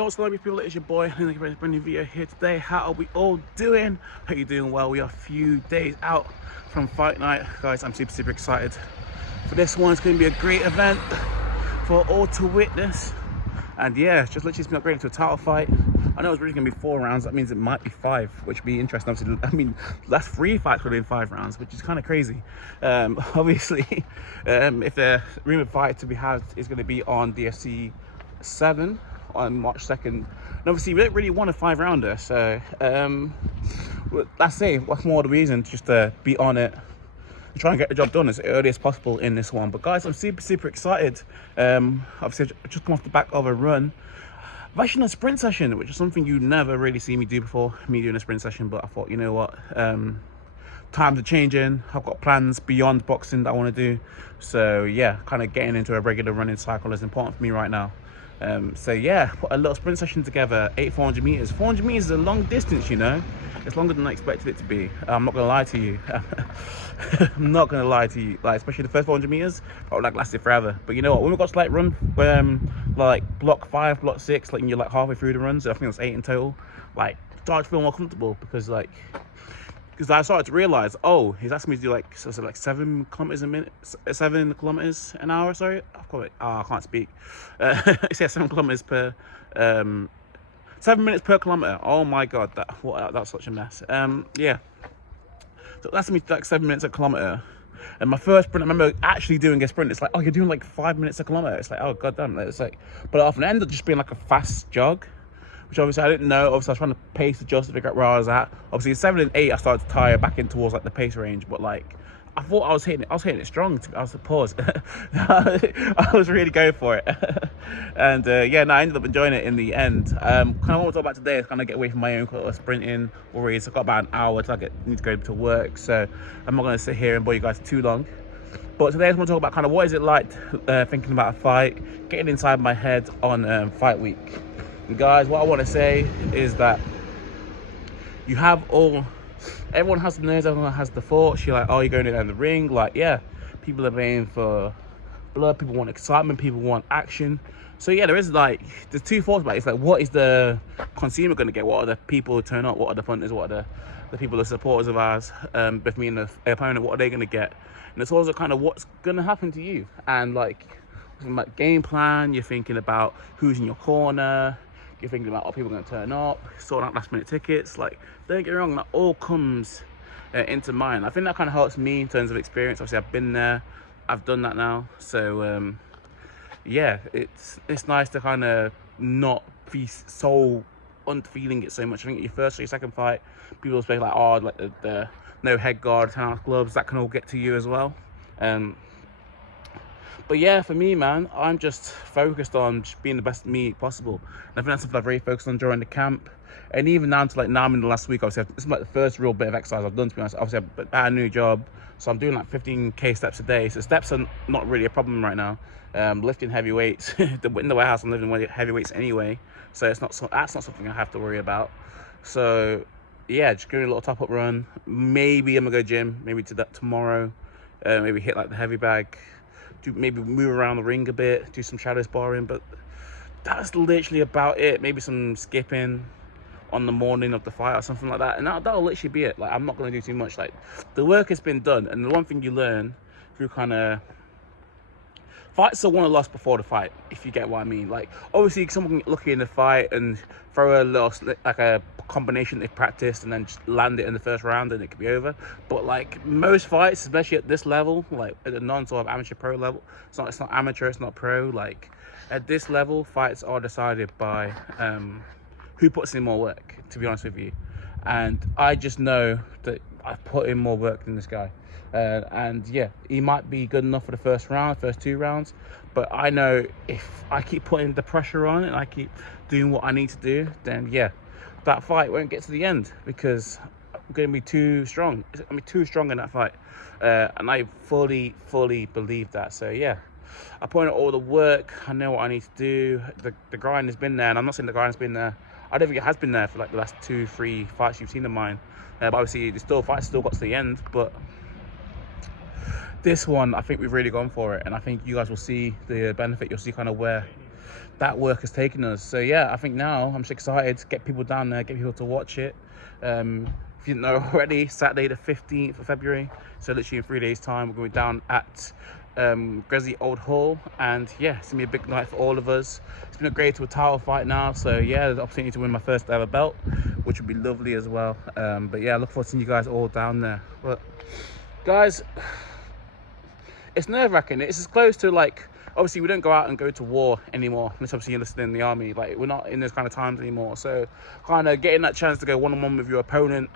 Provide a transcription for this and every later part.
What's up, people? It's your boy. I'm going to bring a video here today. How are we all doing? Hope you're doing well. We are a few days out from fight night, guys. I'm super excited for this one. It's going to be a great event for all to witness. And yeah, it's just literally been upgraded to a title fight. I know it's really going to be 4 rounds. That means it might be 5, which would be interesting. Obviously, I mean, last 3 fights would have been 5 rounds, which is kind of crazy. Obviously, if the rumored fight to be had is going to be on DFC 7 on March 2nd, and obviously we don't really want a 5-rounder, so let's say what's more the reason just to be on it and try and get the job done as early as possible in this one. But guys, I'm super excited. Obviously I've just come off the back of a run. I've actually done a sprint session, which is something you never really see me do before, me doing a sprint session. But I thought, you know what, times are changing. I've got plans beyond boxing that I want to do, so yeah, kind of getting into a regular running cycle is important for me right now. So yeah, put a little sprint session together, 400 meters. 400 meters is a long distance, you know. It's longer than I expected it to be. I'm not gonna lie to you. I'm not gonna lie to you. Like, especially the first 400 meters, probably like lasted forever. But you know what? When we got to like run, like block 5, block 6, like you're like halfway through the runs. I think it was 8 in total. Like, started to feel more comfortable because I started to realize, oh, he's asking me to do like 7 kilometers a minute, 7 kilometers an hour. Sorry, I can't speak. It says 7 kilometers per, 7 minutes per kilometer. Oh my god, that's such a mess. Yeah, so that's me like 7 minutes a kilometer. And my first sprint, I remember actually doing a sprint. It's like, oh, you're doing like 5 minutes a kilometer. It's like, oh god damn. It's like, but it often ended up just being like a fast jog, which obviously I didn't know. Obviously I was trying to pace adjust to figure out where I was at. Obviously 7 and 8 I started to tire back in towards like the pace range, but like I thought I was hitting it strong. I was pause. I was really going for it. And yeah, no, I ended up enjoying it in the end. Kind of what I want to talk about today is kind of get away from my own sprinting worries. I've got about an hour till I need to go to work, so I'm not going to sit here and bore you guys too long. But today I want to talk about kind of what is it like thinking about a fight, getting inside my head on fight week. And guys, what I want to say is that you have everyone has the nerves, everyone has the thoughts. You're like, oh, you're going in the ring. Like, yeah, people are paying for blood, people want excitement, people want action. So yeah, there's 2 thoughts about it. It's like, what is the consumer going to get? What are the people who turn up? What are the punters? What are the people, the supporters of ours, both me and the opponent, what are they going to get? And it's also kind of what's going to happen to you. And like game plan, you're thinking about who's in your corner. You're thinking about, are people going to turn up, sorting out last minute tickets. Like, don't get me wrong, that all comes into mind. I think that kind of helps me in terms of experience. Obviously I've been there, I've done that now, so yeah, it's nice to kind of not be so unfeeling it so much. I think your first or your second fight, people say like, oh, like the no head guard, 10-ounce gloves, that can all get to you as well. But yeah, for me, man, I'm just focused on just being the best me possible. And I think that's something I've really focused on during the camp. And even down to like now I'm in the last week, obviously, this is like the first real bit of exercise I've done, to be honest. Obviously, I've had a new job, so I'm doing like 15k steps a day. So steps are not really a problem right now. Lifting heavy weights, in the warehouse I'm lifting heavy weights anyway. So that's not something I have to worry about. So yeah, just doing a little top-up run. Maybe I'm gonna go gym, maybe to that tomorrow. Maybe hit like the heavy bag. Maybe move around the ring a bit, do some shadow sparring, but that's literally about it. Maybe some skipping on the morning of the fight or something like that, and that'll literally be it. Like, I'm not going to do too much. Like, the work has been done, and the one thing you learn through kind of fights are won or lost before the fight, if you get what I mean. Like, obviously someone can look in the fight and throw a little like a combination they've practiced and then just land it in the first round and it could be over. But like most fights, especially at this level, like at the non-sort of amateur pro level, it's not amateur, it's not pro. Like at this level, fights are decided by who puts in more work, to be honest with you. And I just know that I've put in more work than this guy. And yeah, he might be good enough for the first 2 rounds, but I know if I keep putting the pressure on and I keep doing what I need to do, then yeah, that fight won't get to the end because I'm going to be too strong. I'm going to be too strong in that fight, and I fully believe that. So yeah, I put in all the work. I know what I need to do. The grind has been there, and I'm not saying the grind has been there. I don't think it has been there for like the last 2-3 fights you've seen of mine. But obviously the fight still got to the end, but this one, I think we've really gone for it, and I think you guys will see the benefit. You'll see kind of where that work has taken us. So yeah, I think now I'm just excited to get people down there, get people to watch it. If you didn't know already, Saturday the 15th of February, so literally in 3 days time, we're going down at Gresley Old Hall, and yeah, it's gonna be a big night for all of us. It's been upgraded to a title fight now, so yeah, there's the opportunity to win my first ever belt, which would be lovely as well. But yeah, I look forward to seeing you guys all down there. But guys, it's nerve-wracking. It's as close to, like, obviously we don't go out and go to war anymore, unless obviously you're enlisted in the army. Like, we're not in those kind of times anymore, so kind of getting that chance to go one-on-one with your opponent,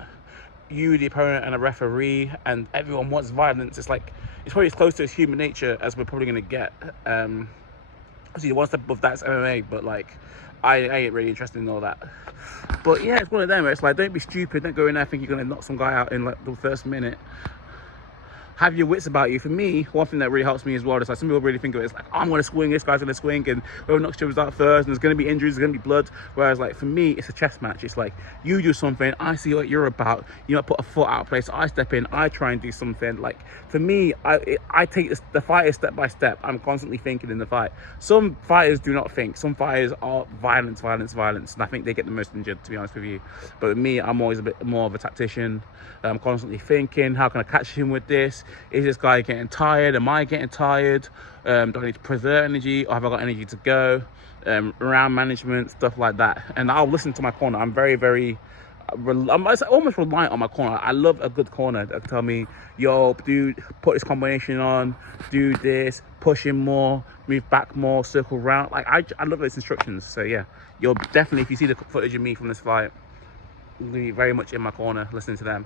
you, the opponent, and a referee, and everyone wants violence. It's like, it's probably as close to human nature as we're probably going to get. Obviously one step above that's MMA, but like, I ain't really interested in all that. But yeah, it's one of them where it's like, don't be stupid, don't go in there thinking you're going to knock some guy out in like the first minute. Have your wits about you. For me, one thing that really helps me as well is like, some people really think of it as like, oh, I'm going to swing, this guy's going to swing, and whoever knocks each other out first, and there's going to be injuries, there's going to be blood. Whereas like, for me, it's a chess match. It's like, you do something, I see what you're about, you might put a foot out of place, I step in, I try and do something. Like, for me, I take the fight step by step. I'm constantly thinking in the fight. Some fighters do not think. Some fighters are violence, and I think they get the most injured, to be honest with you. But with me, I'm always a bit more of a tactician. I'm constantly thinking, how can I catch him with this? Is this guy getting tired? Am I getting tired? Do I need to preserve energy, or have I got energy to go? Round management, stuff like that. And I'll listen to my corner. I'm very I'm almost reliant on my corner. I love a good corner that can tell me, yo, dude, put this combination on, do this, push him more, move back more, circle round. Like, I love those instructions. So yeah, you'll definitely, if you see the footage of me from this fight, be very much in my corner, listening to them.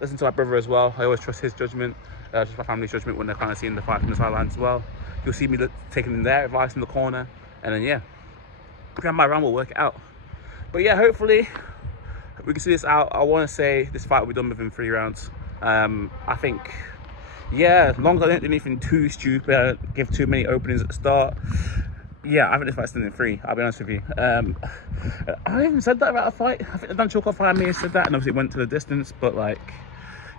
Listen to my brother as well. I always trust his judgment, just my family's judgment when they're kind of seeing the fight from the sidelines as well. You'll see me taking their advice in the corner, and then yeah, round by round we'll work it out. But yeah, hopefully we can see this out. I want to say this fight will be done within 3 rounds. I think, yeah, as long as I don't do anything too stupid, I don't give too many openings at the start. Yeah, I think this fight's done in 3, I'll be honest with you. I haven't said that about a fight. I think the Dan Chukov fight, I may have said that, and obviously it went to the distance, but like,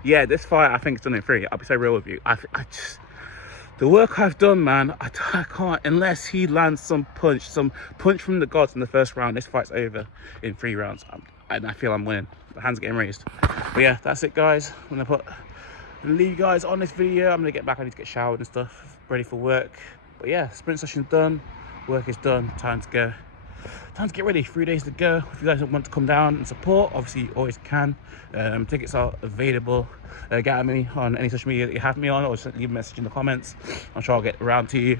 yeah, this fight I think it's done in 3. I'll be so real with you. I just, the work I've done, man, I can't, unless he lands some punch from the gods in the first round, this fight's over in 3 rounds. And I feel I'm winning. The hands are getting raised. But yeah, that's it, guys. I'm gonna leave you guys on this video. I'm gonna get back. I need to get showered and stuff, ready for work. But yeah, sprint session's done. Work is done. Time to go. Time to get ready. 3 days to go. If you guys want to come down and support, obviously you always can. Tickets are available. Get at me on any social media that you have me on, or just leave a message in the comments. I'm sure I'll get around to you.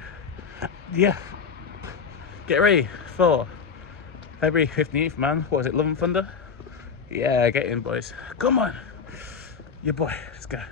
Yeah. Get ready for February 15th, man. What is it? Love and Thunder? Yeah, get in, boys. Come on. Your boy. Let's go.